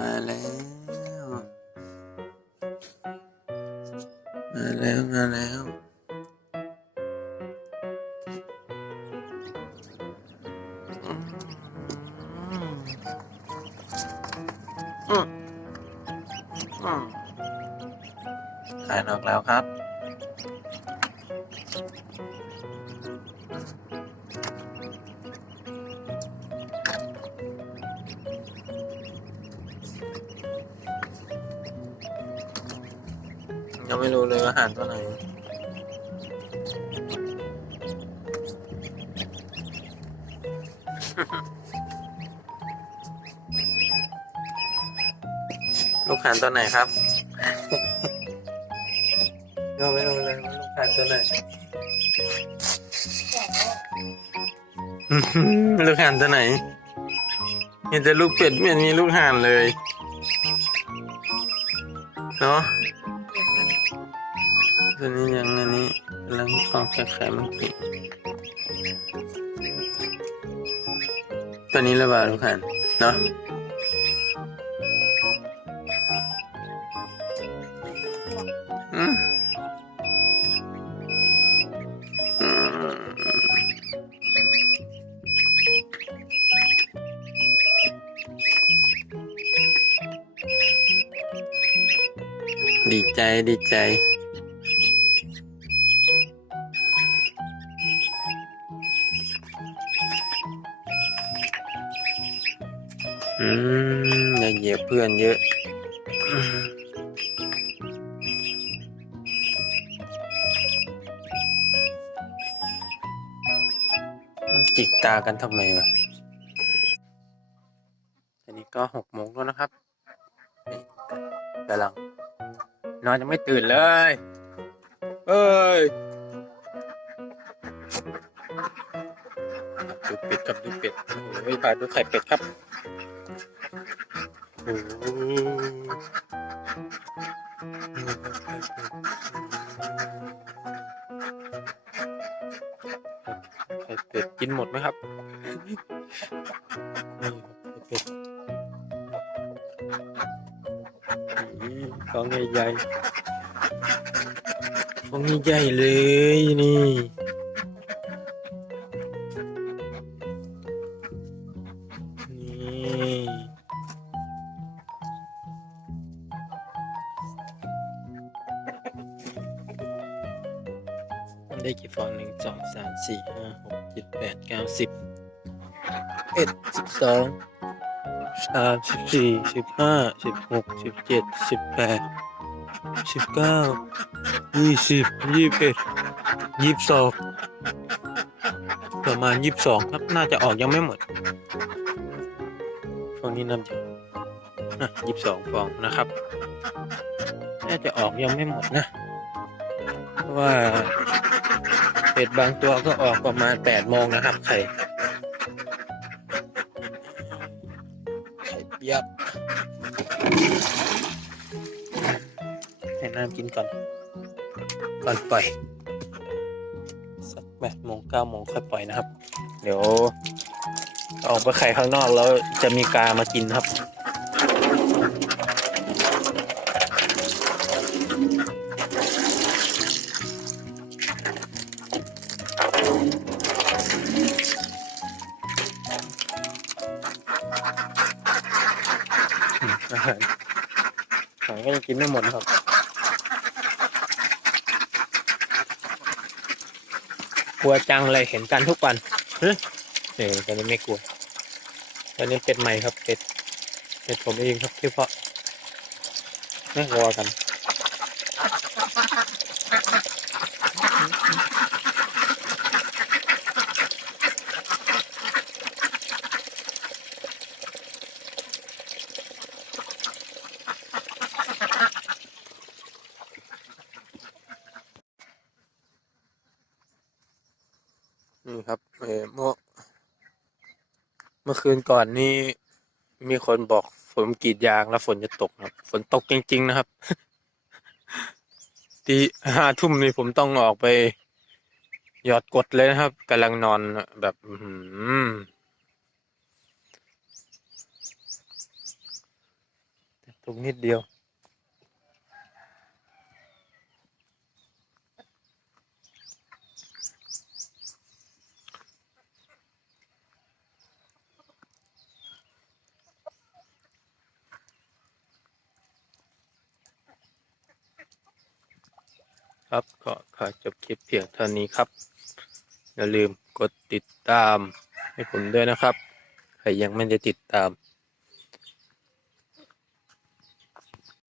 มาแล้ว มาแล้ว มาแล้วอืมอืมอืมถ่ายออกแล้วครับ ไม่รู้เลยว่าอาหารตัวไหนลูกหานตัวไหนครับยังไม่รู้เลยว่าลูกหานตัวไหนลูกหานตัวไหนเห็นแต่ลูกเป็ดไม่เห็นมีลูกห่านเลย เนาะ ตัวนี้ยังอันนี้กำลังฟองแค่ไข่มันปิดตัวนี้ระบาดทุกขันเนาะอืมดีใจดีใจ อืมอย่าเหยียบเพื่อนเยอะ จิกตากันทำไมวะอันนี้ก็หกโมงแล้วนะครับกำลัง นอนยังไม่ตื่นเลย เอ้ยดูเป็ดกับดูเป็ดโอ้ยพาดูไข่เป็ดครับ ไข่เป็ดกินหมดไหมครับนี่ไข่เป็ดนี่ฟองใหญ่ๆฟองใหญ่เลยนี่ ได้กี่ฟองหนึ่งสองสามสี่ห้าหกเจ็ดแปดเก้าสิบเอ็ดสิบสองสามสิบสี่สิบห้าสิบหกสิบเจ็ดสิบแปดสิบเก้ายี่สิบยี่สิบเอ็ดยี่สิบสองประมาณยี่สิบสองครับน่าจะออกยังไม่หมดฟองนี้นำจากยี่สิบสองฟองนะครับ น่าจะออกยังไม่หมดนะ เพราะว่า ดบางตัวก็ออกประมาณแปดโมงนะครับ ไข่ไข่เปียกให้น้ำกินก่อน ก่อนปล่อย สักแปดโมงเก้าโมงค่อยปล่อยนะครับ เดี๋ยวออกไปไข่ข้างนอกแล้วจะมีกามากินครับ อืมอาหารอาหารก็ยังกินไม่หมดนะครับ กลัวจังเลยเห็นกันทุกวันเฮ้ยเออตอนนี้ไม่กลัว ตอนนี้เป็ดใหม่ครับเป็ดเป็ดผมเองครับที่เพาะไม่กลัวกันนี่ อเมื่อเมื่อคืนก่อนนี่มีคนบอกฝนกรีดยางแล้วฝนจะตกครับ ฝนตกจริง ๆ นะครับตีห้าทุ่มนี่ผมต้องออกไป หยอดกดเลยนะครับกำลังนอนแบบอื้อหือลูกนิดเดียว ก็ขอจบคลิปเพียงเท่านี้ครับ อย่าลืมกดติดตามให้ผมด้วยนะครับ ใครยังไม่ได้ติดตาม